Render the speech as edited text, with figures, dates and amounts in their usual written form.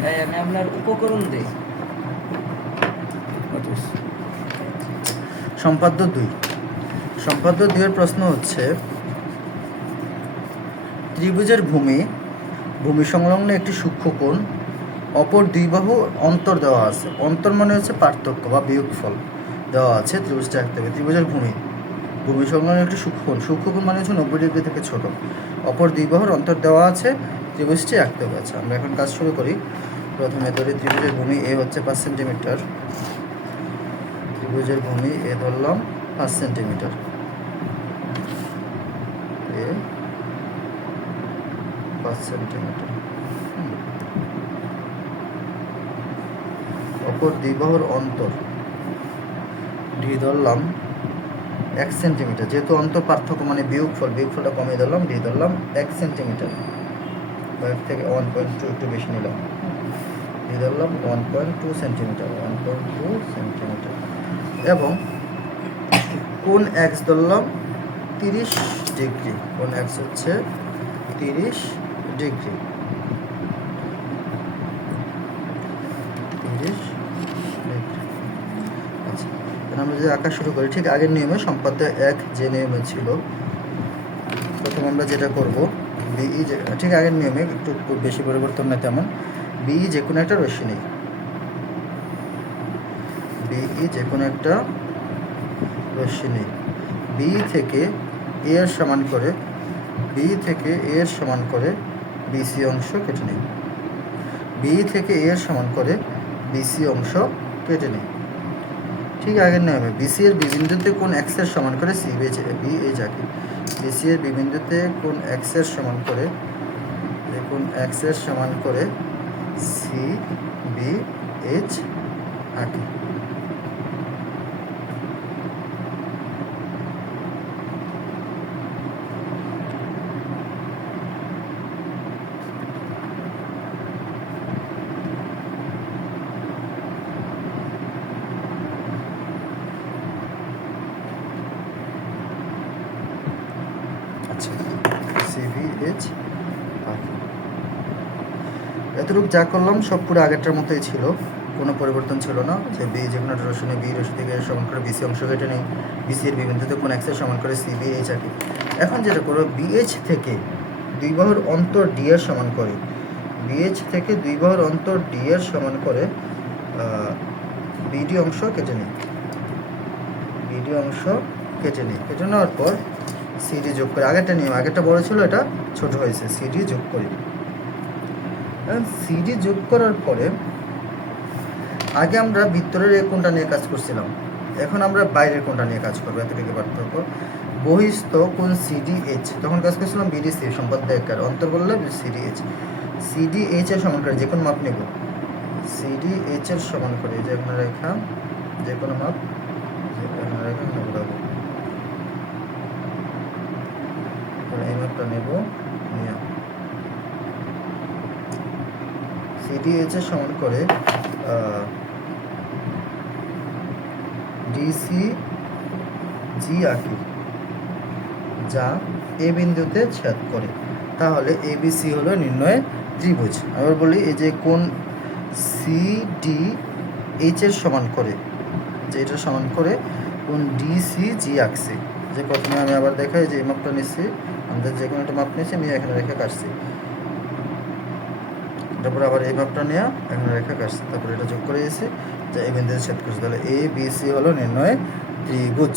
তাই আমি আপনার উপকরণ দিই। সম্পাদ্য 2। সম্পাদ্য 2 এর প্রশ্ন হচ্ছে ত্রিভুজের ভূমি সংলগ্ন একটি সূক্ষ্মকোণ, অপর দুই বাহু অন্তর দেওয়া আছে। অন্তর মানে হচ্ছে পার্থক্য বা বিয়োগফল দেওয়া আছে, ত্রিভুজটা আঁকতে হবে। ত্রিভুজের ভূমি সংলগ্ন একটি সূক্ষ্মকোণ মানে হচ্ছে 90 ডিগ্রি থেকে ছোট, অপর দুই বাহুর অন্তর দেওয়া আছে, ত্রিভুজটি আঁকতে হবে। আচ্ছা, আমরা এখন কাজ শুরু করি। প্রথমে ধরি ত্রিভুজের ভূমি এ হচ্ছে 5 সেন্টিমিটার। ত্রিভুজের ভূমি এ ধরলাম 5 সেন্টিমিটার। এ 5 সেন্টিমিটার। অপর দুই বাহুর অন্তর ডি ধরলাম 1 সেন্টিমিটার। যেহেতু অন্তর পার্থক্য মানে বিয়োগফলটা কমিয়ে ধরলাম, ডি ধরলাম 1 সেন্টিমিটার। 1 থেকে 1.2 একটু বেশি নিলাম, ডি ধরলাম 1.2 সেন্টিমিটার। 1.2 সেন্টিমিটার। এবং কোণ এক্স ধরলাম 30 ডিগ্রি। কোণ এক্স হচ্ছে 30 ডিগ্রি। 30 ডিগ্রি। আচ্ছা, আমরা যদি আঁকা শুরু করি ঠিক আগের নিয়মে, সম্পাদ্য 1 যে নিয়মে ছিল, প্রথম আমরা যেটা করব বিই, ঠিক আগের নিয়মে একটু বেশি পরিবর্তন না তেমন। বিই যে কোনো একটা রশ্মি নেই, বিই যে কোনো একটা রশ্মি নেই। বি থেকে এ এর সমান করে, বি থেকে এ এর সমান করে বিসি অংশ কেটে নেই। বি থেকে এ এর সমান করে বিসি অংশ কেটে নেই। ঠিক আগের নিয়মে বিসি এর বিবিন্দুতে কোণ এক্স এর সমান করে সি বি এইচ আঁকি। বিসি এর বিবিন্দুতে কোণ এক্স এর সমান করে, কোণ এক্স এর সমান করে সি বি এইচ আঁকি। এতটুকু যা করলাম সব পুরো আগেরটার মতোই ছিল, কোনো পরিবর্তন ছিল না। যে বি যে কোনো একটা রশ্মি বি রশ্মি থেকে সমান করে বিসি অংশ কেটে নেই। বিসি এর বিবিন্দুতে কোণ এক্সের সমান করে সি বি এইচ আঁকি। এখন যেটা করবো, বিএইচ থেকে দুই বাহুর অন্তর ডি এর সমান করে, বিএইচ থেকে দুই বাহুর অন্তর ডি এর সমান করে বিডি অংশ কেটে নিই। বিডি অংশ কেটে নিই। কেটে নেওয়ার পর সিডি যোগ করে, আগেরটা নিয়ম, আগেরটা বড় ছিল, এটা ছোট হয়েছে, সিডি যোগ করি। সিডি যোগ করার পরে আগে আমরা ভিতরের এই কোণটা নিয়ে কাজ করছিলাম, এখন আমরা বাইরের কোণটা নিয়ে কাজ করবো। এতটুকু পার্থক্য। বহিস্থ কোণ সিডিএইচ, তখন কাজ করছিলাম বিডিসি, সম্পাদ্য 1 আর অন্তর বললে সিডিএইচ। সিডিএইচ এর সমান করে যে কোনো মাপ নেব, সিডিএইচ এর সমান করে যে কোনো রেখা, যে কোনো মাপ, যে কোনো রেখা নেব। এই মাপটা নেব, নিয়ে সিডিএইচ এর সমান করে ডিসি জি আঁকি, যা এ বিন্দুতে ছেদ করে। তাহলে এবিসি হলো নির্ণয় ত্রিভুজ। আবার বলি, এই যে কোণ সিডিএইচ এর সমান করে, যে এটা সমান করে কোণ ডিসিজি আঁকছি। যে প্রথমে আমি আবার দেখাই, যে এই মাপটা নিচ্ছি, আমাদের যে কোনো একটা মাপ নিয়েছি, নিয়ে এখানে রেখা কাটছি, তারপরে আবার এই মাপটা নিয়ে এখানে রেখা কাটছি, তারপরে এটা যোগ করে দিয়েছি, যে এই বিন্দুতে ছেদ করছে। তাহলে এ বি সি হলো নির্ণয় ত্রিভুজ।